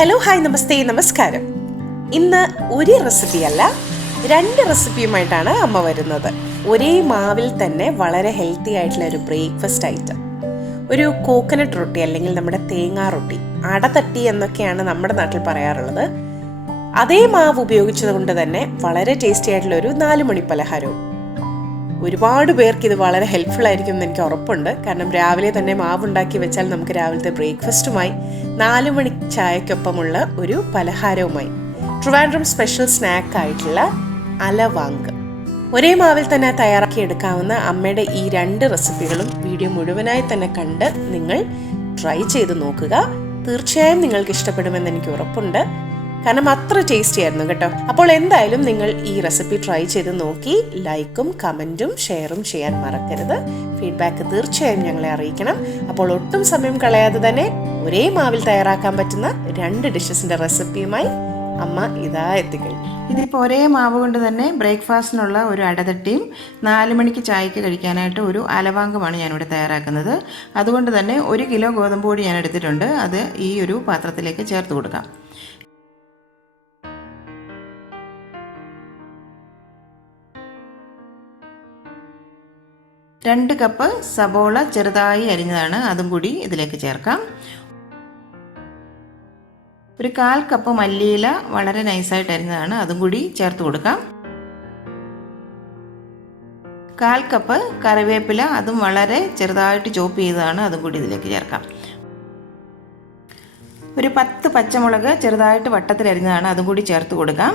Hello hi നമസ്തേ നമസ്കാരം. ഇന്ന് ഒരു റെസിപ്പിയല്ല, 2 റെസിപ്പിയുമായിട്ടാണ് അമ്മ വരുന്നത്. ഒരേ മാവിൽ തന്നെ വളരെ ഹെൽത്തി ആയിട്ടുള്ള ഒരു ബ്രേക്ക്ഫാസ്റ്റ് ഐറ്റം, ഒരു കോക്കനട്ട് റൊട്ടി അല്ലെങ്കിൽ നമ്മുടെ തേങ്ങാ റൊട്ടി, അടതട്ടി എന്നൊക്കെയാണ് നമ്മുടെ നാട്ടിൽ പറയാറുള്ളത്. അതേ മാവ് ഉപയോഗിച്ചത് കൊണ്ട് തന്നെ വളരെ ടേസ്റ്റി ആയിട്ടുള്ള ഒരു 4 മണി പലഹാരവും. ഒരുപാട് പേർക്ക് ഇത് വളരെ ഹെൽപ്ഫുൾ ആയിരിക്കും എന്ന് എനിക്ക് ഉറപ്പുണ്ട്. കാരണം രാവിലെ തന്നെ മാവുണ്ടാക്കി വെച്ചാൽ നമുക്ക് രാവിലത്തെ ബ്രേക്ക്ഫാസ്റ്റുമായി 4 മണി ചായക്കൊപ്പമുള്ള ഒരു പലഹാരവുമായി ട്രിവാൻഡ്രം സ്പെഷ്യൽ സ്നാക്ക് ആയിട്ടുള്ള അലവാങ്ക്. ഒരേ മാവിൽ തന്നെ തയ്യാറാക്കി എടുക്കാവുന്ന അമ്മയുടെ ഈ 2 റെസിപ്പികളും വീഡിയോ മുഴുവനായി തന്നെ കണ്ട് നിങ്ങൾ ട്രൈ ചെയ്ത് നോക്കുക. തീർച്ചയായും നിങ്ങൾക്ക് ഇഷ്ടപ്പെടുമെന്ന് എനിക്ക് ഉറപ്പുണ്ട്. കാരണം അത്ര ടേസ്റ്റി ആയിരുന്നു കേട്ടോ. അപ്പോൾ എന്തായാലും നിങ്ങൾ ഈ റെസിപ്പി ട്രൈ ചെയ്ത് നോക്കി ലൈക്കും കമൻറ്റും ഷെയറും ചെയ്യാൻ മറക്കരുത്. ഫീഡ്ബാക്ക് തീർച്ചയായും ഞങ്ങളെ അറിയിക്കണം. അപ്പോൾ ഒട്ടും സമയം കളയാതെ തന്നെ ഒരേ മാവിൽ തയ്യാറാക്കാൻ പറ്റുന്ന 2 ഡിഷസിൻ്റെ റെസിപ്പിയുമായി അമ്മ ഇതാ എത്തിക്കഴിഞ്ഞു. ഇതിപ്പോൾ ഒരേ മാവ് കൊണ്ട് തന്നെ ബ്രേക്ക്ഫാസ്റ്റിനുള്ള ഒരു അടതട്ടിയും 4 മണിക്ക് ചായക്ക് കഴിക്കാനായിട്ട് ഒരു അലവാങ്കമാണ് ഞാനിവിടെ തയ്യാറാക്കുന്നത്. അതുകൊണ്ട് തന്നെ 1 കിലോ ഗോതമ്പ് പൊടി ഞാൻ എടുത്തിട്ടുണ്ട്. അത് ഈ ഒരു പാത്രത്തിലേക്ക് ചേർത്ത് കൊടുക്കാം. 2 കപ്പ് സബോള ചെറുതായി അരിഞ്ഞതാണ്, അതും കൂടി ഇതിലേക്ക് ചേർക്കാം. ഒരു 1/4 കപ്പ് മല്ലിയില വളരെ നൈസായിട്ട് അരിഞ്ഞതാണ്, അതും കൂടി ചേർത്ത് കൊടുക്കാം. 1/4 കപ്പ് കറിവേപ്പില, അതും വളരെ ചെറുതായിട്ട് ചോപ്പ് ചെയ്തതാണ്, അതും കൂടി ഇതിലേക്ക് ചേർക്കാം. ഒരു 10 പച്ചമുളക് ചെറുതായിട്ട് വട്ടത്തിൽ അരിഞ്ഞതാണ്, അതും കൂടി ചേർത്ത് കൊടുക്കാം.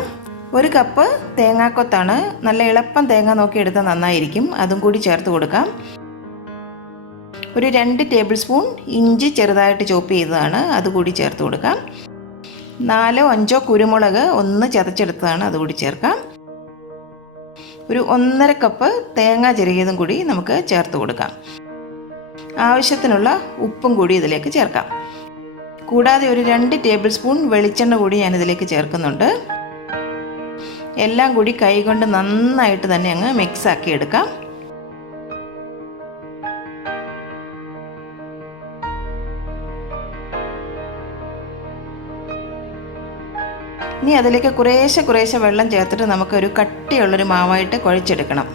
1 കപ്പ് തേങ്ങാക്കൊത്താണ്, നല്ല ഇളപ്പം തേങ്ങ നോക്കി എടുത്താൽ നന്നായിരിക്കും, അതും കൂടി ചേർത്ത് കൊടുക്കാം. ഒരു 2 ടേബിൾ സ്പൂൺ ഇഞ്ചി ചെറുതായിട്ട് ചോപ്പ് ചെയ്തതാണ്, അതുകൂടി ചേർത്ത് കൊടുക്കാം. 4-5 കുരുമുളക് ഒന്ന് ചതച്ചെടുത്തതാണ്, അതുകൂടി ചേർക്കാം. ഒരു 1.5 കപ്പ് തേങ്ങ ചിരകിയതും കൂടി നമുക്ക് ചേർത്ത് കൊടുക്കാം. ആവശ്യത്തിനുള്ള ഉപ്പും കൂടി ഇതിലേക്ക് ചേർക്കാം. കൂടാതെ ഒരു 2 ടേബിൾ സ്പൂൺ വെളിച്ചെണ്ണ കൂടി ഞാനിതിലേക്ക് ചേർക്കുന്നുണ്ട്. എല്ലാം കൂടി കൈകൊണ്ട് നന്നായിട്ട് തന്നെ അങ്ങ് മിക്സ് ആക്കി എടുക്കാം. ഇനി അതിലേക്ക് കുറേശ്ശെ വെള്ളം ചേർത്തിട്ട് നമുക്കൊരു കട്ടിയുള്ളൊരു മാവായിട്ട് കുഴച്ചെടുക്കണം.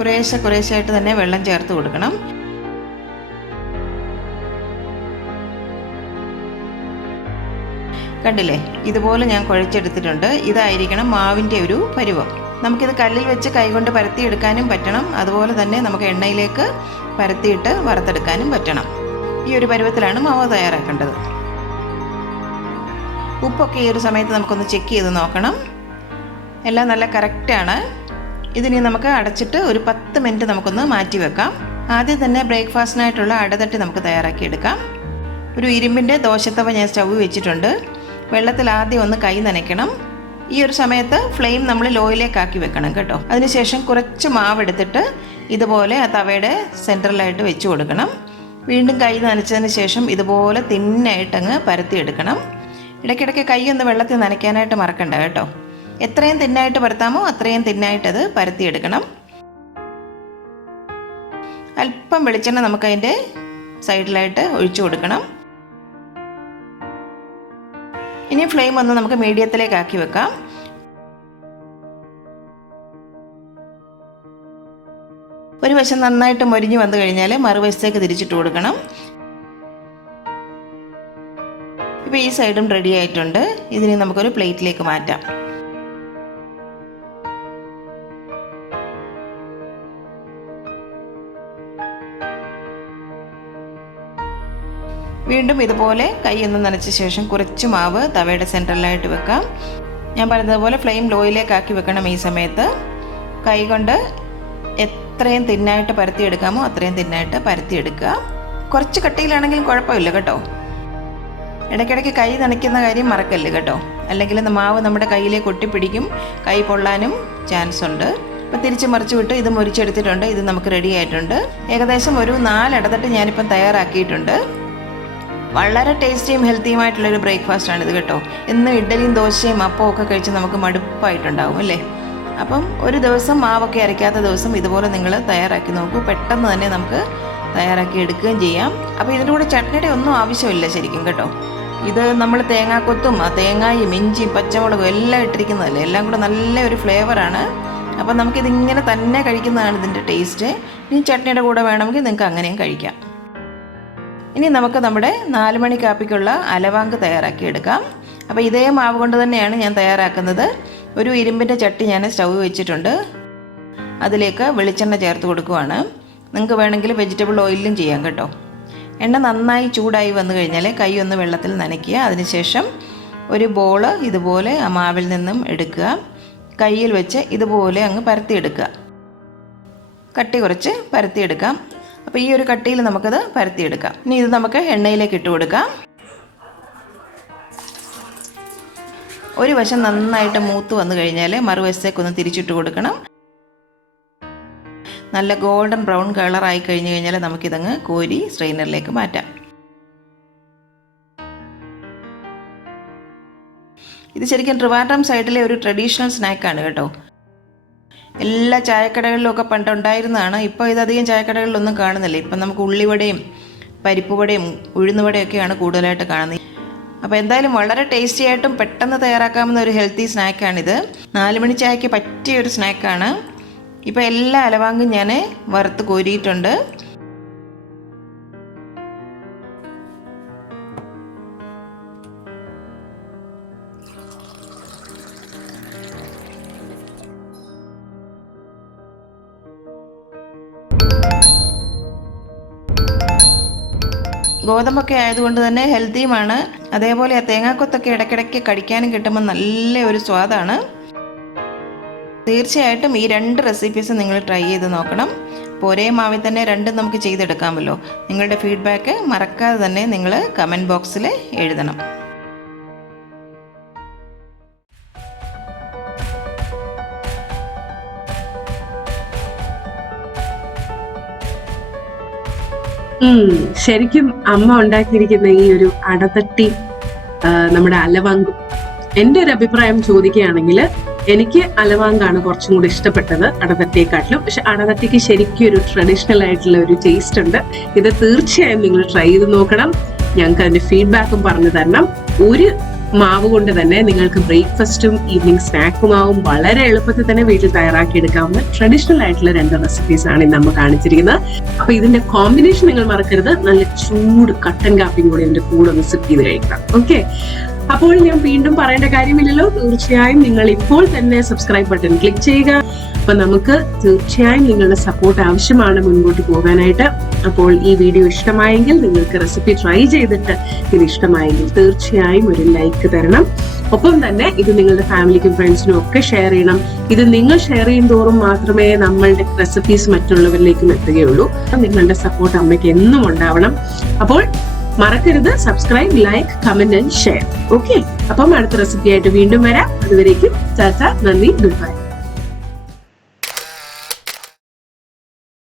കുറേശ്ശായിട്ട് തന്നെ വെള്ളം ചേർത്ത് കൊടുക്കണം. കണ്ടില്ലേ, ഇതുപോലെ ഞാൻ കുഴച്ചെടുത്തിട്ടുണ്ട്. ഇതായിരിക്കണം മാവിൻ്റെ ഒരു പരുവം. നമുക്കിത് കല്ലിൽ വെച്ച് കൈകൊണ്ട് പരത്തിയെടുക്കാനും പറ്റണം, അതുപോലെ തന്നെ നമുക്ക് എണ്ണയിലേക്ക് പരത്തിയിട്ട് വറുത്തെടുക്കാനും പറ്റണം. ഈ ഒരു പരുവത്തിലാണ് മാവ് തയ്യാറാക്കേണ്ടത്. ഉപ്പൊക്കെ ഈ ഒരു സമയത്ത് നമുക്കൊന്ന് ചെക്ക് ചെയ്ത് നോക്കണം. എല്ലാം നല്ല കറക്റ്റാണ്. ഇതിനി നമുക്ക് അടച്ചിട്ട് ഒരു 10 മിനിറ്റ് നമുക്കൊന്ന് മാറ്റി വെക്കാം. ആദ്യം തന്നെ ബ്രേക്ക്ഫാസ്റ്റിനായിട്ടുള്ള അടതട്ടി നമുക്ക് തയ്യാറാക്കിയെടുക്കാം. ഒരു ഇരുമ്പിൻ്റെ ദോശത്തവ ഞാൻ സ്റ്റൗ വെച്ചിട്ടുണ്ട്. വെള്ളത്തിൽ ആദ്യം ഒന്ന് കൈ നനയ്ക്കണം. ഈ ഒരു സമയത്ത് ഫ്ലെയിം നമ്മൾ ലോയിലേക്കാക്കി വെക്കണം കേട്ടോ. അതിനുശേഷം കുറച്ച് മാവ് എടുത്തിട്ട് ഇതുപോലെ ആ തവയുടെ സെൻറ്ററിലായിട്ട് വെച്ച് കൊടുക്കണം. വീണ്ടും കൈ നനച്ചതിന് ശേഷം ഇതുപോലെ തിന്നായിട്ടങ്ങ് പരത്തിയെടുക്കണം. ഇടയ്ക്കിടയ്ക്ക് കൈ ഒന്ന് വെള്ളത്തിൽ നനയ്ക്കാനായിട്ട് മറക്കണ്ട കേട്ടോ. എത്രയും തിന്നായിട്ട് പരത്താമോ അത്രയും തിന്നായിട്ടത് പരത്തിയെടുക്കണം. അല്പം വെളിച്ചെണ്ണ നമുക്കതിൻ്റെ സൈഡിലായിട്ട് ഒഴിച്ചു കൊടുക്കണം. ഇനി ഫ്ലെയിം ഒന്ന് നമുക്ക് മീഡിയത്തിലേക്ക് ആക്കി വെക്കാം. ഒരു വശം നന്നായിട്ട് മൊരിഞ്ഞ് വന്നു കഴിഞ്ഞാൽ മറുവശത്തേക്ക് തിരിച്ചിട്ട് കൊടുക്കണം. ഇപ്പോൾ ഈ സൈഡും റെഡി ആയിട്ടുണ്ട്. ഇതിനെ നമുക്കൊരു പ്ലേറ്റിലേക്ക് മാറ്റാം. വീണ്ടും ഇതുപോലെ കൈ ഒന്ന് നനച്ച ശേഷം കുറച്ച് മാവ് തവയുടെ സെൻറ്ററിലായിട്ട് വെക്കാം. ഞാൻ പറഞ്ഞതുപോലെ ഫ്ലെയിം ലോയിലേക്കാക്കി വെക്കണം. ഈ സമയത്ത് കൈ കൊണ്ട് എത്രയും തിന്നായിട്ട് പരത്തിയെടുക്കാമോ അത്രയും തിന്നായിട്ട് പരത്തിയെടുക്കുക. കുറച്ച് കട്ടിയിലാണെങ്കിലും കുഴപ്പമില്ല കേട്ടോ. ഇടയ്ക്കിടയ്ക്ക് കൈ നനയ്ക്കുന്ന കാര്യം മറക്കല്ല് കേട്ടോ, അല്ലെങ്കിൽ മാവ് നമ്മുടെ കയ്യിലേക്ക് ഒട്ടിപ്പിടിക്കും, കൈ പൊള്ളാനും ചാൻസ് ഉണ്ട്. അപ്പോൾ തിരിച്ച് മറിച്ച് വിട്ട് ഇത് മുരിച്ചെടുത്തിട്ടുണ്ട്. ഇത് നമുക്ക് റെഡി ആയിട്ടുണ്ട്. ഏകദേശം ഒരു 4 അടതട്ട് ഞാനിപ്പം തയ്യാറാക്കിയിട്ടുണ്ട്. വളരെ ടേസ്റ്റിയും ഹെൽത്തിയുമായിട്ടുള്ളൊരു ബ്രേക്ക്ഫാസ്റ്റാണിത് കേട്ടോ. എന്നും ഇഡ്ഡലിയും ദോശയും അപ്പവും ഒക്കെ കഴിച്ച് നമുക്ക് മടുപ്പായിട്ടുണ്ടാവും അല്ലേ. അപ്പം ഒരു ദിവസം മാവൊക്കെ അരയ്ക്കാത്ത ദിവസം ഇതുപോലെ നിങ്ങൾ തയ്യാറാക്കി നോക്കൂ. പെട്ടെന്ന് തന്നെ നമുക്ക് തയ്യാറാക്കി എടുക്കുകയും ചെയ്യാം. അപ്പോൾ ഇതിൻ്റെ കൂടെ ചട്നിയുടെ ഒന്നും ആവശ്യമില്ല ശരിക്കും കേട്ടോ. ഇത് നമ്മൾ തേങ്ങാക്കൊത്തും തേങ്ങായും ഇഞ്ചിയും പച്ചമുളകും എല്ലാം ഇട്ടിരിക്കുന്നതല്ലേ, എല്ലാം കൂടെ നല്ല ഒരു ഫ്ലേവറാണ്. അപ്പം നമുക്കിതിങ്ങനെ തന്നെ കഴിക്കുന്നതാണ് ഇതിൻ്റെ ടേസ്റ്റ്. ഇനി ചട്നിയുടെ കൂടെ വേണമെങ്കിൽ നിങ്ങൾക്ക് അങ്ങനെയും കഴിക്കാം. ഇനി നമുക്ക് നമ്മുടെ 4 മണി കാപ്പിക്കുള്ള അലവാങ്ക് തയ്യാറാക്കി എടുക്കാം. അപ്പോൾ ഇതേ മാവ് കൊണ്ട് തന്നെയാണ് ഞാൻ തയ്യാറാക്കുന്നത്. ഒരു ഇരുമ്പിൻ്റെ ചട്ടി ഞാൻ സ്റ്റൗ വെച്ചിട്ടുണ്ട്. അതിലേക്ക് വെളിച്ചെണ്ണ ചേർത്ത് കൊടുക്കുവാണ്. നിങ്ങൾക്ക് വേണമെങ്കിൽ വെജിറ്റബിൾ ഓയിലും ചെയ്യാം കേട്ടോ. എണ്ണ നന്നായി ചൂടായി വന്നു കഴിഞ്ഞാൽ കൈ ഒന്ന് വെള്ളത്തിൽ നനയ്ക്കുക. അതിനുശേഷം ഒരു ബോൾ ഇതുപോലെ ആ മാവിൽ നിന്നും എടുക്കുക. കയ്യിൽ വെച്ച് ഇതുപോലെ അങ്ങ് പരത്തിയെടുക്കുക. കട്ടി കുറച്ച് പരത്തിയെടുക്കാം. അപ്പോൾ ഈ ഒരു കട്ടിയിൽ നമുക്കത് പരത്തിയെടുക്കാം. ഇനി ഇത് നമുക്ക് എണ്ണയിലേക്ക് ഇട്ട് കൊടുക്കാം. ഒരു വശം നന്നായിട്ട് മൂത്ത് വന്നു കഴിഞ്ഞാൽ മറുവശത്തേക്കൊന്ന് തിരിച്ചിട്ട് കൊടുക്കണം. നല്ല ഗോൾഡൻ ബ്രൗൺ കളറായി കഴിഞ്ഞ് കഴിഞ്ഞാൽ നമുക്കിതങ്ങ് കോരി സ്ട്രെയിനറിലേക്ക് മാറ്റാം. ഇത് ശരിക്കും ട്രിവാൻഡ്രം സൈഡിലെ ഒരു ട്രഡീഷണൽ സ്നാക്കാണ് കേട്ടോ. എല്ലാ ചായക്കടകളിലൊക്കെ പണ്ടുണ്ടായിരുന്നതാണ്. ഇപ്പോൾ ഇതധികം ചായക്കടകളിലൊന്നും കാണുന്നില്ല. ഇപ്പം നമുക്ക് ഉള്ളിവടയും പരിപ്പുവടയും ഉഴുന്നുവടയൊക്കെയാണ് കൂടുതലായിട്ട് കാണുന്നത്. അപ്പോൾ എന്തായാലും വളരെ ടേസ്റ്റി ആയിട്ടും പെട്ടെന്ന് തയ്യാറാക്കാവുന്ന ഒരു ഹെൽത്തി സ്നാക്കാണിത്. 4 മണി ചായക്ക് പറ്റിയ ഒരു സ്നാക്കാണ്. ഇപ്പോൾ എല്ലാ അലവാങ്കും ഞാൻ വറുത്ത് കോരിയിട്ടുണ്ട്. ഗോതമ്പൊക്കെ ആയതുകൊണ്ട് തന്നെ ഹെൽത്തിയുമാണ്. അതേപോലെ ആ തേങ്ങാക്കൊത്തൊക്കെ ഇടയ്ക്കിടയ്ക്ക് കടിക്കാനും കിട്ടുമ്പോൾ നല്ല ഒരു സ്വാദാണ്. തീർച്ചയായിട്ടും ഈ 2 റെസിപ്പീസ് നിങ്ങൾ ട്രൈ ചെയ്ത് നോക്കണം. അപ്പോൾ ഒരേ മാവിൽ തന്നെ രണ്ടും നമുക്ക് ചെയ്തെടുക്കാമല്ലോ. നിങ്ങളുടെ ഫീഡ്ബാക്ക് മറക്കാതെ തന്നെ നിങ്ങൾ കമൻറ്റ് ബോക്സിൽ എഴുതണം. ശരിക്കും അമ്മ ഉണ്ടാക്കിയിരിക്കുന്ന ഈ ഒരു അടതട്ടി നമ്മുടെ അലവാങ്കും, എൻ്റെ ഒരു അഭിപ്രായം ചോദിക്കുകയാണെങ്കിൽ എനിക്ക് അലവാങ്കാണ് കുറച്ചും കൂടി ഇഷ്ടപ്പെട്ടത് അടതട്ടിയെക്കാട്ടിലും. പക്ഷെ അടതട്ടിക്ക് ശരിക്കും ഒരു ട്രഡീഷണൽ ആയിട്ടുള്ള ഒരു ടേസ്റ്റ് ഉണ്ട്. ഇത് തീർച്ചയായും നിങ്ങൾ ട്രൈ ചെയ്ത് നോക്കണം. ഞങ്ങൾക്ക് അതിന്റെ ഫീഡ്ബാക്കും പറഞ്ഞു തരണം. ഒരു മാവ് കൊണ്ട് തന്നെ നിങ്ങൾക്ക് ബ്രേക്ക്ഫാസ്റ്റും ഈവനിങ് സ്നാക്കുമാവും വളരെ എളുപ്പത്തിൽ തന്നെ വീട്ടിൽ തയ്യാറാക്കി എടുക്കാവുന്ന ട്രഡീഷണൽ ആയിട്ടുള്ള 2 റെസിപ്പീസ് ആണ് ഇന്ന് നമ്മൾ കാണിച്ചിരിക്കുന്നത്. അപ്പൊ ഇതിന്റെ കോമ്പിനേഷൻ നിങ്ങൾ മറക്കരുത്. നല്ല ചൂട് കട്ടൻ കാപ്പിയും കൂടി ഇതിന്റെ കൂടെ ഒന്ന് സിപ്പ് ചെയ്ത് കഴിക്കണം. ഓക്കെ, അപ്പോൾ ഞാൻ വീണ്ടും പറയേണ്ട കാര്യമില്ലല്ലോ. തീർച്ചയായും നിങ്ങൾ ഇപ്പോൾ തന്നെ സബ്സ്ക്രൈബ് ബട്ടൺ ക്ലിക്ക് ചെയ്യുക. അപ്പൊ നമുക്ക് തീർച്ചയായും നിങ്ങളുടെ സപ്പോർട്ട് ആവശ്യമാണ് മുൻപോട്ട് പോകാനായിട്ട്. അപ്പോൾ ഈ വീഡിയോ ഇഷ്ടമായെങ്കിൽ, നിങ്ങൾക്ക് റെസിപ്പി ട്രൈ ചെയ്തിട്ട് ഇത് ഇഷ്ടമായെങ്കിൽ തീർച്ചയായും ഒരു ലൈക്ക് തരണം. ഒപ്പം തന്നെ ഇത് നിങ്ങളുടെ ഫാമിലിക്കും ഫ്രണ്ട്സിനും ഒക്കെ ഷെയർ ചെയ്യണം. ഇത് നിങ്ങൾ ഷെയർ ചെയ്യും തോറും മാത്രമേ നമ്മളുടെ റെസിപ്പീസ് മറ്റുള്ളവരിലേക്കും എത്തുകയുള്ളൂ. നിങ്ങളുടെ സപ്പോർട്ട് അമ്മയ്ക്ക് എന്നും ഉണ്ടാവണം. അപ്പോൾ മറക്കരുത് subscribe, like, comment and share. Okay, അപ്പം അടുത്ത റെസിപ്പി ആയിട്ട് വീണ്ടും വരാം. അതുവരേക്കും ടാറ്റ, നന്ദി, ഗുഡ് ബൈ.